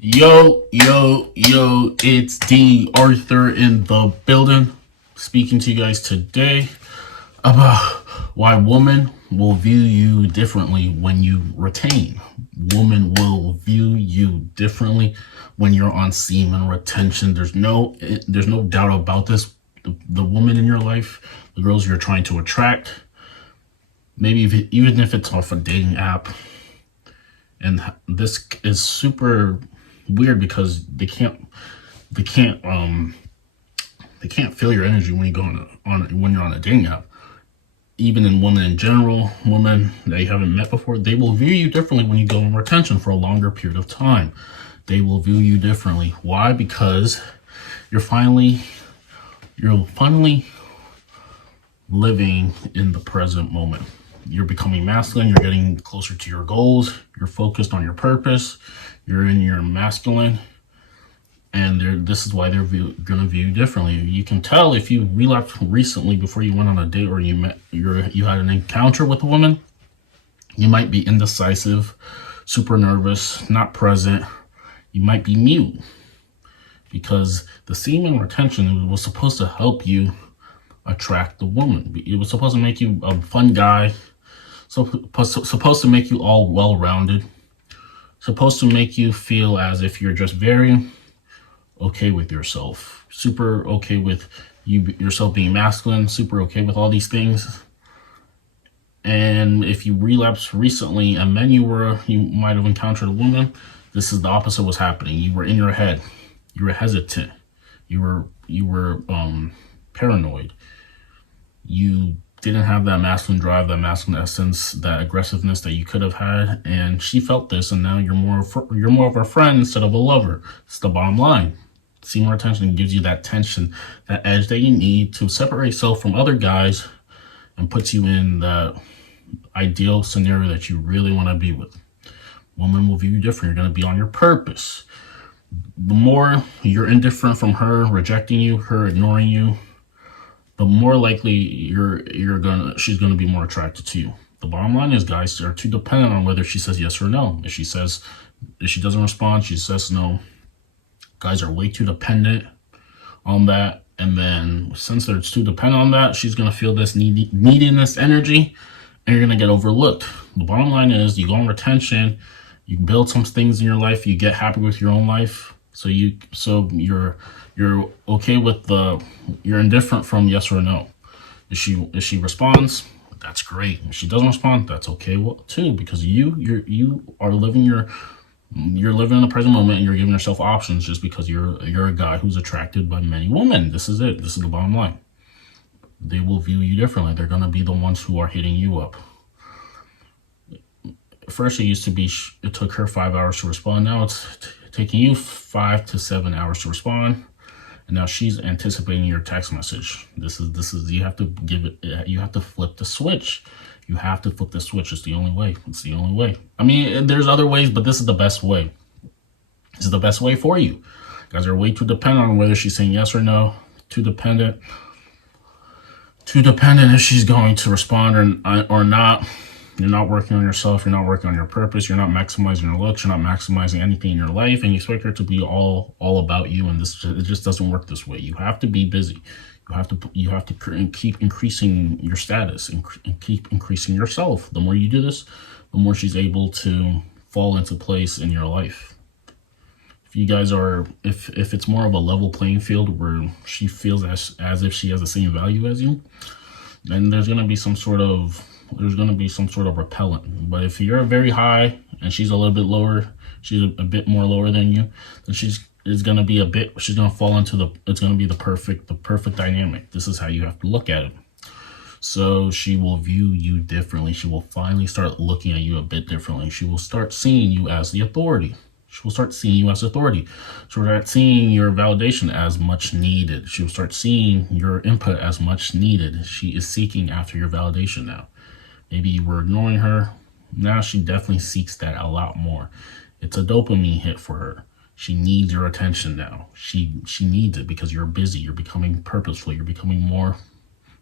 Yo, it's D.Arthur in the building, speaking to you guys today about why women will view you differently when you retain. Women will view you differently when you're on semen retention. There's no doubt about this. The woman in your life, the girls you're trying to attract, maybe even if it's off a dating app, and this is super weird because they can't they can't feel your energy when you go on when you're on a dating app. Even in women in general, women that you haven't met before, they will view you differently when you go in retention for a longer period of time. They will view you differently. Why? Because you're finally you're finally living in the present moment. You're becoming masculine, you're getting closer to your goals, you're focused on your purpose, you're in your masculine, and this is why they're going to view you differently. You can tell if you relapsed recently before you went on a date, or you had an encounter with a woman. You might be indecisive, super nervous, not present. You might be mute because the semen retention was supposed to help you attract the woman. It was supposed to make you a fun guy, supposed to make you all well-rounded, supposed to make you feel as if you're just very okay with yourself, super okay with yourself being masculine, super okay with all these things. And if you relapsed recently and then you might have encountered a woman, this is the opposite was happening. You were in your head, you were hesitant, you were paranoid, you didn't have that masculine drive, that masculine essence, that aggressiveness that you could have had, and she felt this, and now you're more of a friend instead of a lover. It's the bottom line. Semen retention gives you that tension, that edge that you need to separate yourself from other guys, and puts you in the ideal scenario that you really want to be with. Women will view you different. You're going to be on your purpose. The more you're indifferent from her, rejecting you, her ignoring you, the more likely she's gonna be more attracted to you. The bottom line is, guys are too dependent on whether she says yes or no. If she doesn't respond, she says no. Guys are way too dependent on that, and then since they're too dependent on that, she's gonna feel this neediness energy, and you're gonna get overlooked. The bottom line is, you go on retention, you build some things in your life, you get happy with your own life. So you're okay with you're indifferent from yes or no. If she responds, that's great. If she doesn't respond, that's okay too, because you are living you're living in the present moment, and you're giving yourself options just because you're a guy who's attracted by many women. This is it. This is the bottom line. They will view you differently. They're gonna be the ones who are hitting you up. First, it took her 5 hours to respond. Now it's taking you 5 to 7 hours to respond, and now she's anticipating your text message. This is you have to flip the switch. You have to flip the switch. It's the only way. It's the only way. I mean, there's other ways, but this is the best way. This is the best way for you. You guys are way too dependent on whether she's saying yes or no. Too dependent if she's going to respond or not. You're not working on yourself. You're not working on your purpose. You're not maximizing your looks. You're not maximizing anything in your life, and you expect her to be all about you. And it just doesn't work this way. You have to be busy. You have to keep increasing your status and keep increasing yourself. The more you do this, the more she's able to fall into place in your life. If you guys if it's more of a level playing field where she feels as if she has the same value as you, then there's going to be some sort of repellent. But if you're very high and she's a little bit lower, she's a bit more lower than you, then she's going to fall into it's going to be the perfect dynamic. This is how you have to look at it. So she will view you differently. She will finally start looking at you a bit differently. She will start seeing you as the authority. She will start seeing you as authority. She will start seeing your validation as much needed. She will start seeing your input as much needed. She is seeking after your validation now. Maybe you were ignoring her. Now she definitely seeks that a lot more. It's a dopamine hit for her. She needs your attention now. She needs it because you're busy. You're becoming purposeful. You're becoming more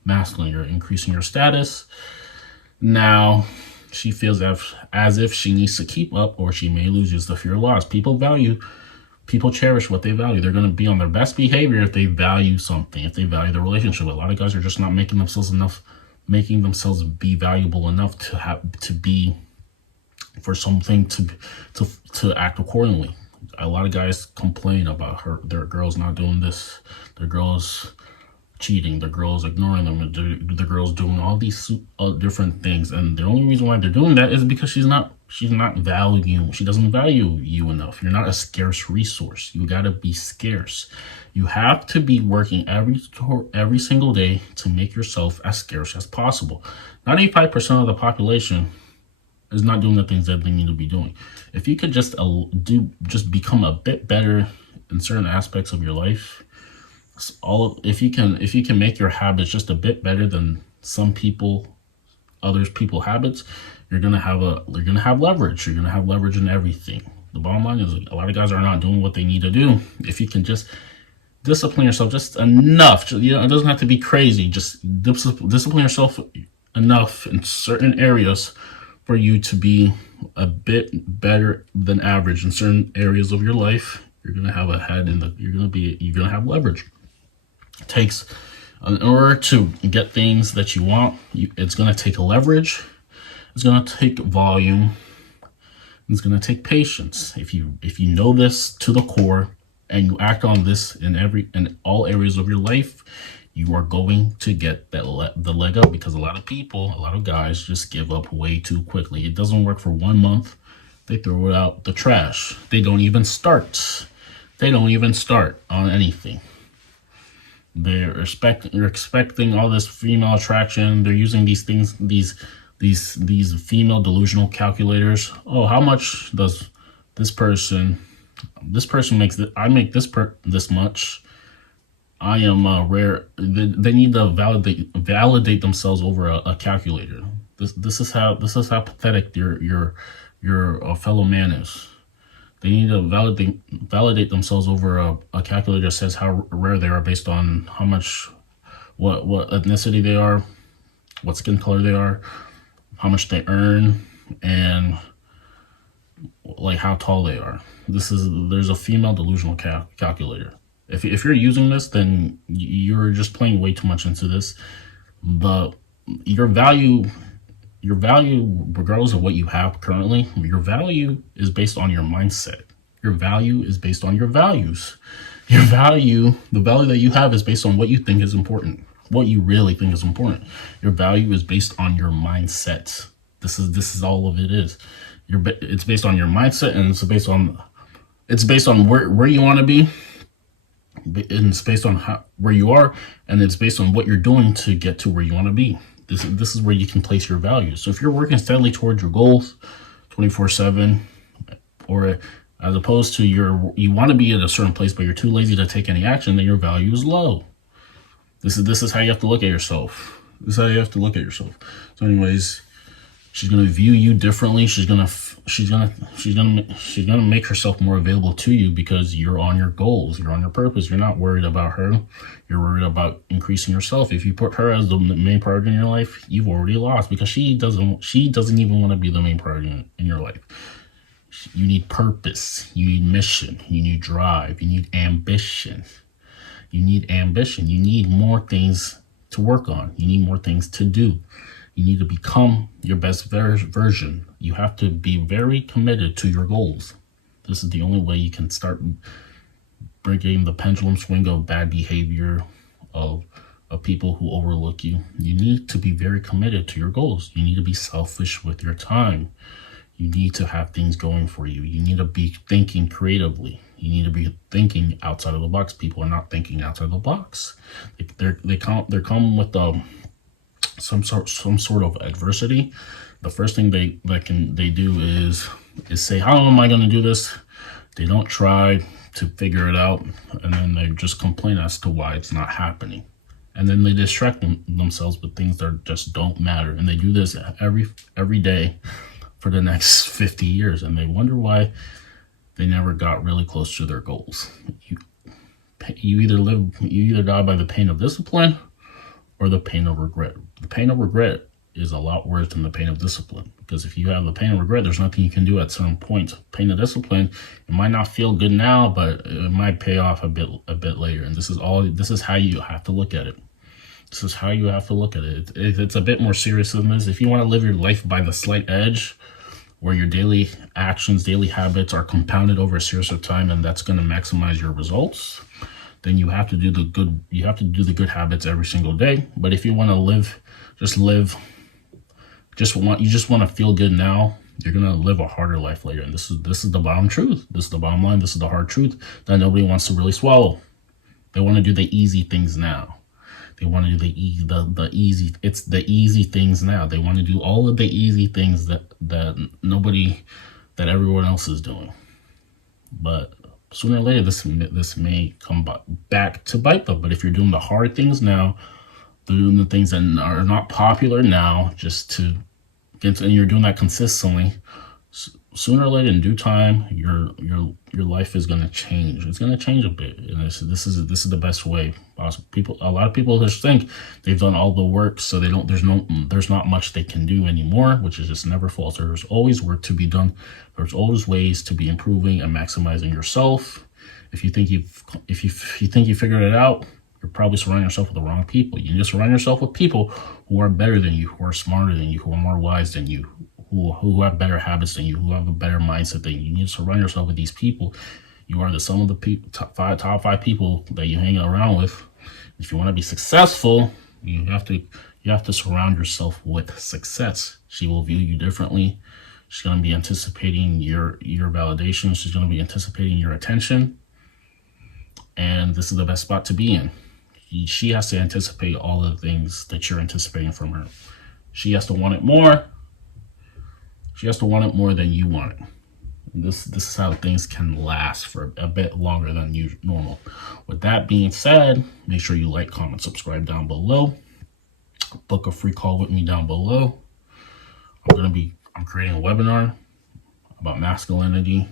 masculine. You're increasing your status. Now She feels as if she needs to keep up or she may lose just the fear of loss. People cherish what they value. They're going to be on their best behavior if they value something, if they value the relationship. A lot of guys are just not making themselves be valuable enough to be for something to act accordingly. A lot of guys complain about their girls not doing this, their girls cheating, the girls ignoring them, the girls doing all these different things, and the only reason why they're doing that is because she doesn't value you enough. You're not a scarce resource. You gotta be scarce. You have to be working every single day to make yourself as scarce as possible. 95% of the population is not doing the things that they need to be doing. If you could just become a bit better in certain aspects of your life, if you can make your habits just a bit better than others people habits, you're gonna have leverage. You're gonna have leverage in everything. The bottom line is a lot of guys are not doing what they need to do. If you can just discipline yourself just enough, it doesn't have to be crazy. Just discipline yourself enough in certain areas for you to be a bit better than average in certain areas of your life. You're gonna have you're gonna have leverage. It takes, in order to get things that you want, it's going to take leverage, it's going to take volume, it's going to take patience. If you know this to the core and you act on this in all areas of your life, you are going to get the leg up, because a lot of guys just give up way too quickly. It doesn't work for 1 month. They throw it out the trash. They don't even start on anything. They're expecting all this female attraction. They're using these things, these female delusional calculators. Oh, how much does this person makes that? I make this much. I am rare. They need to validate themselves over a calculator. This is how pathetic your fellow man is. They need to validate themselves over a calculator that says how rare they are based on how much, what ethnicity they are, what skin color they are, how much they earn, and like how tall they are. There's a female delusional calculator. If you're using this, then you're just playing way too much into this. But your value, regardless of what you have currently, your value is based on your mindset. Your value is based on your values. The value that you have is based on what you think is important, what you really think is important. Your value is based on your mindset. This is all of it is. It's based on your mindset, and it's based on where you want to be, and it's based on where you are, and it's based on what you're doing to get to where you want to be. This is where you can place your values. So if you're working steadily towards your goals 24/7, or as opposed to you want to be at a certain place but you're too lazy to take any action, then your value is low. This is how you have to look at yourself. So anyways, she's gonna view you differently. She's gonna make herself more available to you because you're on your goals, you're on your purpose. You're not worried about her. You're worried about increasing yourself. If you put her as the main priority in your life, you've already lost, because she doesn't even want to be the main priority in your life. You need purpose. You need mission. You need drive. You need ambition. You need more things to work on. You need more things to do. You need to become your best version. You have to be very committed to your goals. This is the only way you can start breaking the pendulum swing of bad behavior, of people who overlook you. You need to be very committed to your goals. You need to be selfish with your time. You need to have things going for you. You need to be thinking creatively. You need to be thinking outside of the box. People are not thinking outside the box. They come with some sort of adversity. The first thing they do is say, how am I going to do this? They don't try to figure it out, and then they just complain as to why it's not happening. And then they distract themselves with things that just don't matter. And they do this every day for the next 50 years, and they wonder why they never got really close to their goals. You either die by the pain of discipline or the pain of regret. The pain of regret is a lot worse than the pain of discipline. Because if you have the pain of regret, there's nothing you can do at certain points. Pain of discipline, it might not feel good now, but it might pay off a bit later. And this is how you have to look at it. This is how you have to look at it. It's a bit more serious than this. If you want to live your life by the slight edge, where your daily actions, daily habits are compounded over a series of time, and that's going to maximize your results, then you have to do the good. You have to do the good habits every single day. But if you want to you just want to feel good now, you're gonna live a harder life later. And this is the bottom truth. This is the bottom line. This is the hard truth that nobody wants to really swallow. They want to do the easy things now. They want to do the easy. It's the easy things now. They want to do all of the easy things that everyone else is doing. But sooner or later, this may come back to bite them. But if you're doing the hard things now, doing the things that are not popular now, and you're doing that consistently, sooner or later, in due time, your life is going to change. It's going to change a bit, and this is the best way possible. A lot of people just think they've done all the work, so there's not much they can do anymore, which is just never false. There's always work to be done. There's always ways to be improving and maximizing yourself. If you think you figured it out, you're probably surrounding yourself with the wrong people. You need to surround yourself with people who are better than you, who are smarter than you, who are more wise than you, who have better habits than you, who have a better mindset than you. You need to surround yourself with these people. You are the sum of the top five people that you hang around with. If you want to be successful, you have to surround yourself with success. She will view you differently. She's going to be anticipating your validation. She's going to be anticipating your attention. And this is the best spot to be in. She has to anticipate all of the things that you're anticipating from her. She has to want it more. She has to want it more than you want it. This is how things can last for a bit longer than normal. With that being said, make sure you like, comment, subscribe down below. Book a free call with me down below. I'm creating a webinar about masculinity,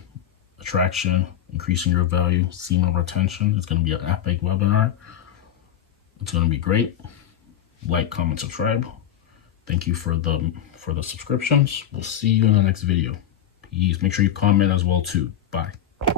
attraction, increasing your value, semen retention. It's going to be an epic webinar. It's going to be great. Like, comment, subscribe. Thank you for the subscriptions. We'll see you in the next video. Please make sure you comment as well too. Bye.